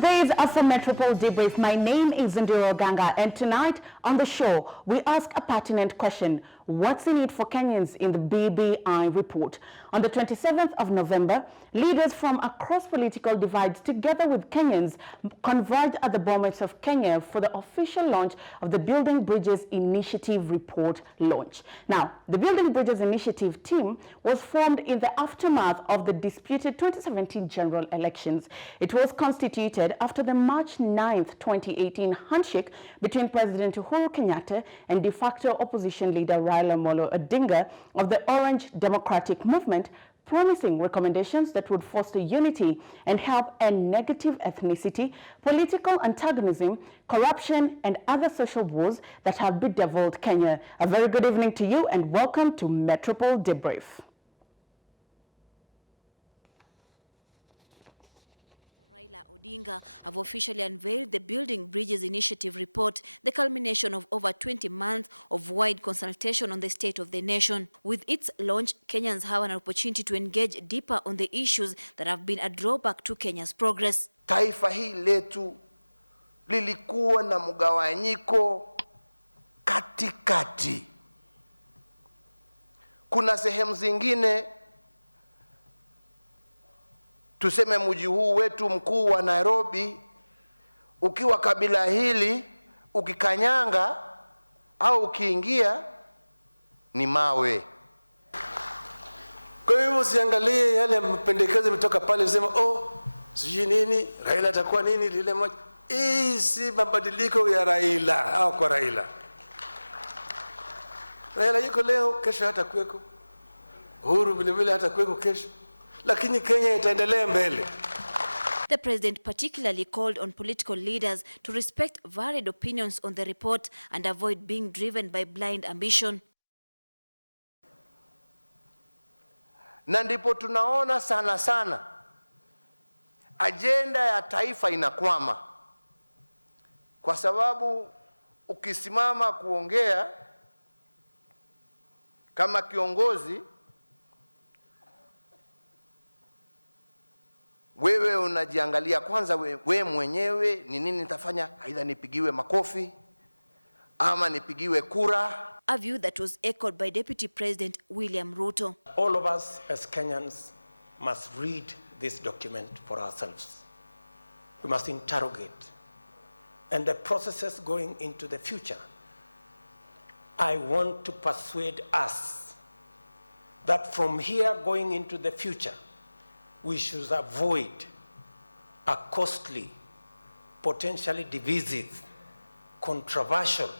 Thursdays are for Metropole Debrief. My name is Ndiro Ganga, and tonight on the show, we ask a pertinent question. What's in it for Kenyans in the BBI report? On the 27th of November, leaders from across political divides, together with Kenyans, converged at the Bomas of Kenya for the official launch of the Building Bridges Initiative report launch. Now, the Building Bridges Initiative team was formed in the aftermath of the disputed 2017 general elections. It was constituted after the March 9th, 2018 handshake between President Uhuru Kenyatta and de facto opposition leader Raila Odinga of the Orange Democratic Movement, promising recommendations that would foster unity and help end negative ethnicity, political antagonism, corruption, and other social wars that have bedeviled Kenya. A very good evening to you and welcome to Metropole Debrief. Raila Odinga have officially unveiled the Building Bridges Initiative report, the culmination of over 20 months of wide consultation on the state of the nation. With its launch, Kenyans have an opportunity to engage deeper on the issues that have been a drawback to Kenya's progress. Taifa hii letu lilikuwa na mgawanyiko katikati. Kuna sehemu zingine, tuseme mji huu wetu mkuu wa Nairobi, ukiwa kabila hili, ukikanyanga au ukiingia ni mawe. Kwa hivyo usiangalie yale mapendekezo yametoka pale useme sijui nini, Raila atakuwa nini lile moja. Hii si mabadiliko ya Raila au kwa Raila. Raila yuko leo, kesho hata kuweko. Uhuru vile vile hata kuweko kesho. Lakini Kenya itaendelea mbele. The president particularly called on political leaders to respect varied opinions on the report and avoid being driven by blind ambition. Na ndipo tunaona sana ajenda ya taifa inakwama, kwa sababu ukisimama kuongea kama kiongozi, wewe unajiangalia kwanza wewe mwenyewe, ni nini nitafanya, aidha nipigiwe makofi ama nipigiwe kura. A view that was echoed by Deputy President William Ruto. All of us as Kenyans must read this document for ourselves. We must interrogate. And the processes going into the future, I want to persuade us that from here going into the future, we should avoid a costly, potentially divisive, controversial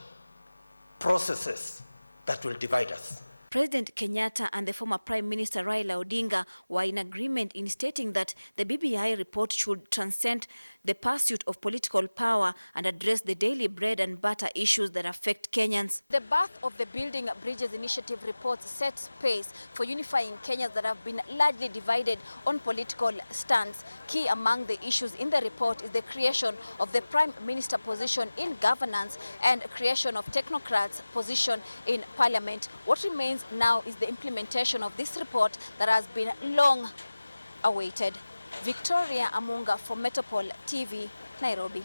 processes that will divide us. President Kenyatta and the former Prime Minister Raila Odinga were in agreement in stating that the BBI report should transcend the pursuit of political power and address the daily bread and butter issues that affect Kenyans. The birth of the Building Bridges Initiative report sets pace for unifying Kenyans that have been largely divided on political stands. Key among the issues in the report is the creation of the Prime Minister position in governance and creation of technocrats position in Parliament. What remains now is the implementation of this report that has been long awaited. Victoria Amunga for Metropole TV, Nairobi.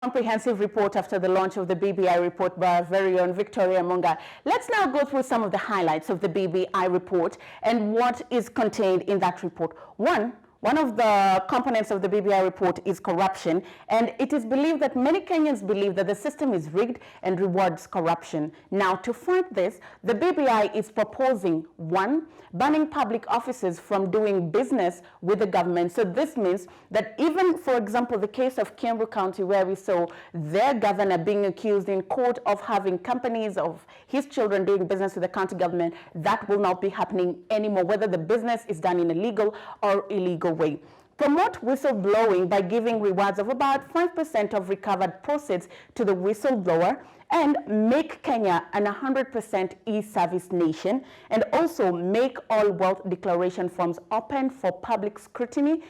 Comprehensive report after the launch of the BBI report by our very own Victoria Amunga. Let's now go through some of the highlights of the BBI report and what is contained in that report. One of the components of the BBI report is corruption, and it is believed that many Kenyans believe that the system is rigged and rewards corruption. Now, to fight this, the BBI is proposing, 1, banning public officers from doing business with the government. So this means that even, for example, the case of Kiambu County, where we saw their governor being accused in court of having companies of his children doing business with the county government, that will not be happening anymore, whether the business is done in a legal or illegal way. Promote whistleblowing by giving rewards of about 5% of recovered proceeds to the whistleblower, and make Kenya an 100% e-service nation, and also make all wealth declaration forms open for public scrutiny.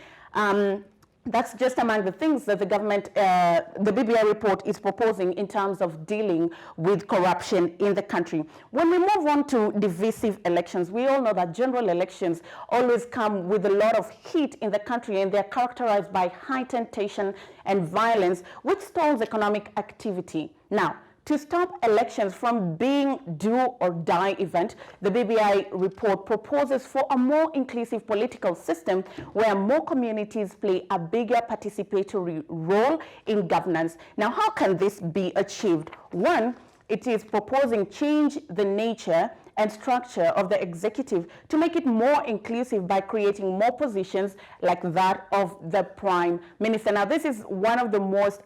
that's just among the things that the government, the BBI report is proposing in terms of dealing with corruption in the country. When we move on to divisive elections, we all know that general elections always come with a lot of heat in the country, and they're characterized by heightened tension and violence, which stalls economic activity. Now, to stop elections from being do or die event, the BBI report proposes for a more inclusive political system where more communities play a bigger participatory role in governance. Now, how can this be achieved? One, it is proposing change the nature and structure of the executive to make it more inclusive by creating more positions like that of the Prime Minister. Now, this is one of the most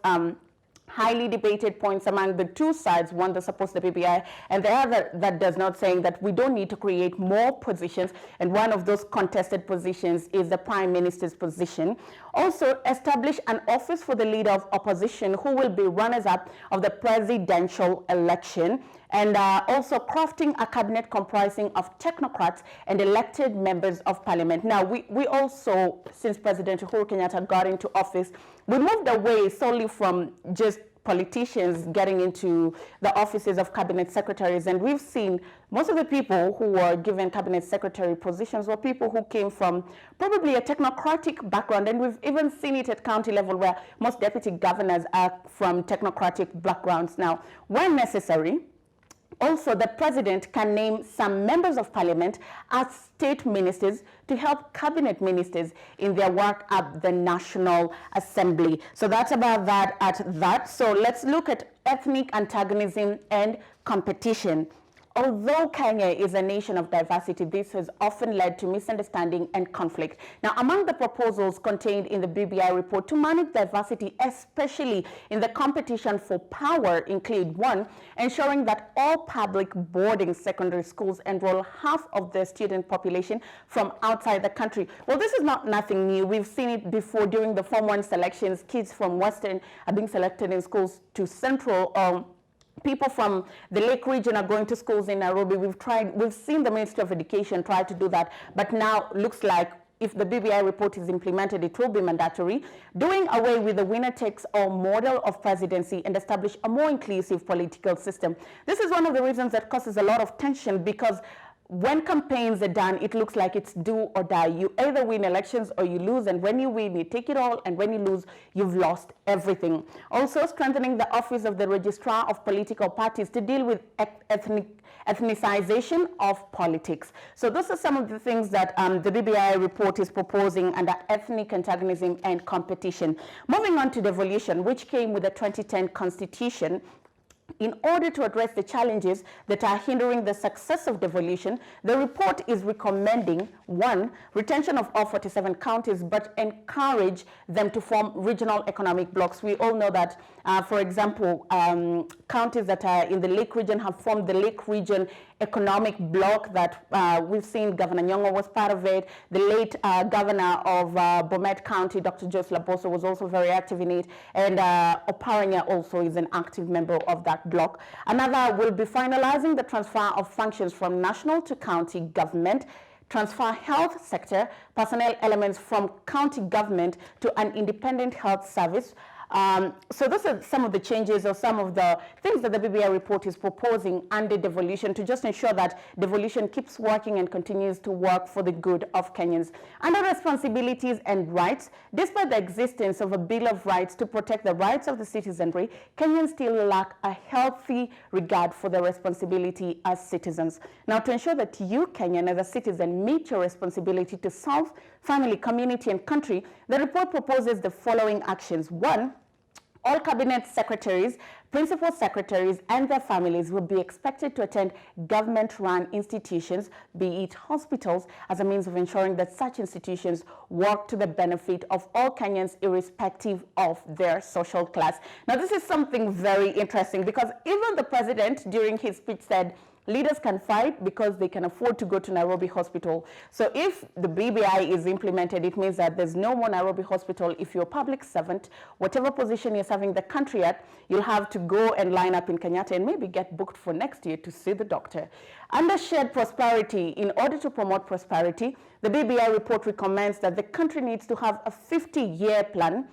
highly debated points among the two sides, one that supports the BBI and the other that does not, saying that we don't need to create more positions, and one of those contested positions is the Prime Minister's position. Also, establish an office for the leader of opposition who will be runners-up of the presidential election, and also crafting a cabinet comprising of technocrats and elected members of parliament. Now, we also, since President Uhuru Kenyatta got into office, we moved away solely from just politicians getting into the offices of cabinet secretaries, and we've seen most of the people who were given cabinet secretary positions were people who came from probably a technocratic background, and we've even seen it at county level where most deputy governors are from technocratic backgrounds. Now, when necessary, also, the president can name some members of parliament as state ministers to help cabinet ministers in their work at the National Assembly. So that's about that at that. So let's look at ethnic antagonism and competition. Although Kenya is a nation of diversity, this has often led to misunderstanding and conflict. Now, among the proposals contained in the BBI report to manage diversity, especially in the competition for power, include: one, ensuring that all public boarding secondary schools enroll half of their student population from outside the country. Well, this is nothing new. We've seen it before during the Form 1 selections. Kids from Western are being selected in schools to Central. People from the Lake region are going to schools in Nairobi. We've seen the Ministry of Education try to do that, but now looks like if the BBI report is implemented, it will be mandatory, doing away with the winner-takes-all model of presidency and establish a more inclusive political system. This is one of the reasons that causes a lot of tension, because when campaigns are done, it looks like it's do or die. You either win elections or you lose, and when you win, you take it all, and when you lose, you've lost everything. Also, strengthening the office of the Registrar of Political Parties to deal with ethnicization of politics. So those are some of the things that the BBI report is proposing under ethnic antagonism and competition. Moving on to devolution, which came with the 2010 Constitution. In order to address the challenges that are hindering the success of devolution, the report is recommending: one, retention of all 47 counties, but encourage them to form regional economic blocks. We all know that, for example, counties that are in the Lake region have formed the Lake Region Economic Bloc that we've seen. Governor Nyong'o was part of it. The late governor of Bomet County, Dr. Jose Laboso, was also very active in it. And Oparanya also is an active member of that bloc. Another will be finalizing the transfer of functions from national to county government, transfer health sector personnel elements from county government to an independent health service. So those are some of the changes or some of the things that the BBI report is proposing under devolution to just ensure that devolution keeps working and continues to work for the good of Kenyans. Under responsibilities and rights, despite the existence of a Bill of Rights to protect the rights of the citizenry, Kenyans still lack a healthy regard for their responsibility as citizens. Now, to ensure that you, Kenyan, as a citizen, meet your responsibility to self, family, community, and country, the report proposes the following actions. One, all cabinet secretaries, principal secretaries, and their families will be expected to attend government-run institutions, be it hospitals, as a means of ensuring that such institutions work to the benefit of all Kenyans, irrespective of their social class. Now, this is something very interesting, because even the president, during his speech, said, leaders can fight because they can afford to go to Nairobi Hospital. So if the BBI is implemented, it means that there's no more Nairobi Hospital. If you're a public servant, whatever position you're serving the country at, you'll have to go and line up in Kenyatta and maybe get booked for next year to see the doctor. Under shared prosperity, in order to promote prosperity, the BBI report recommends that the country needs to have a 50-year plan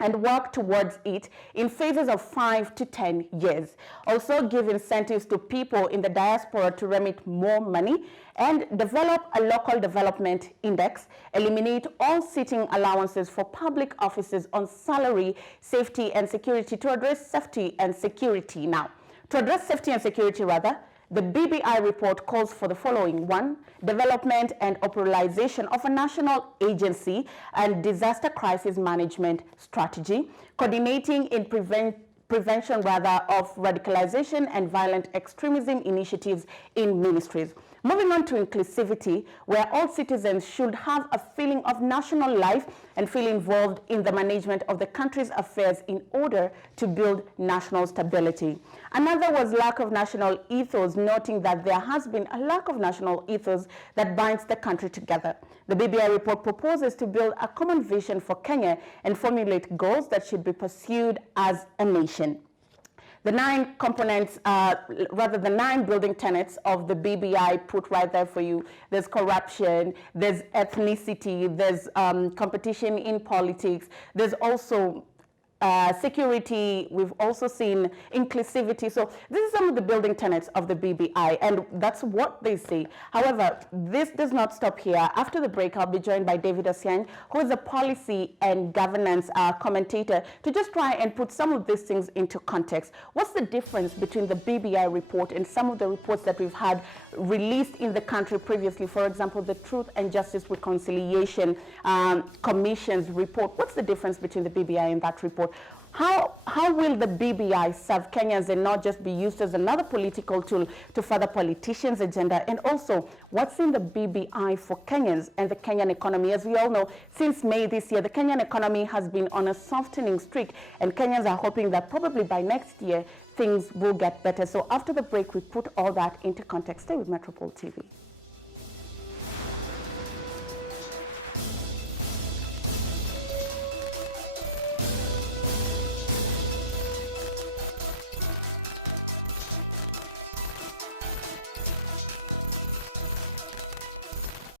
and work towards it in phases of 5 to 10 years. Also give incentives to people in the diaspora to remit more money and develop a local development index, eliminate all sitting allowances for public offices on salary, safety and security to address safety and security. Now, to address safety and security rather, the BBI report calls for the following. 1, development and operationalization of a national agency and disaster crisis management strategy, coordinating in prevention of radicalization and violent extremism initiatives in ministries. Moving on to inclusivity, where all citizens should have a feeling of national life and feel involved in the management of the country's affairs in order to build national stability. Another was lack of national ethos, noting that there has been a lack of national ethos that binds the country together. The BBI report proposes to build a common vision for Kenya and formulate goals that should be pursued as a nation. The 9 components, the 9 building tenets of the BBI put right there for you. There's corruption, there's ethnicity, there's competition in politics, there's also security, we've also seen inclusivity. So this is some of the building tenets of the BBI, and that's what they say. However, this does not stop here. After the break, I'll be joined by David Osiang, who is a policy and governance commentator, to just try and put some of these things into context. What's the difference between the BBI report and some of the reports that we've had released in the country previously? For example, the Truth and Justice Reconciliation Commission's report. What's the difference between the BBI and that report? How will the BBI serve Kenyans and not just be used as another political tool to further politicians' agenda? And also, what's in the BBI for Kenyans and the Kenyan economy? As we all know, since May this year, the Kenyan economy has been on a softening streak, and Kenyans are hoping that probably by next year, things will get better. So after the break, we put all that into context. Stay with Metropole TV.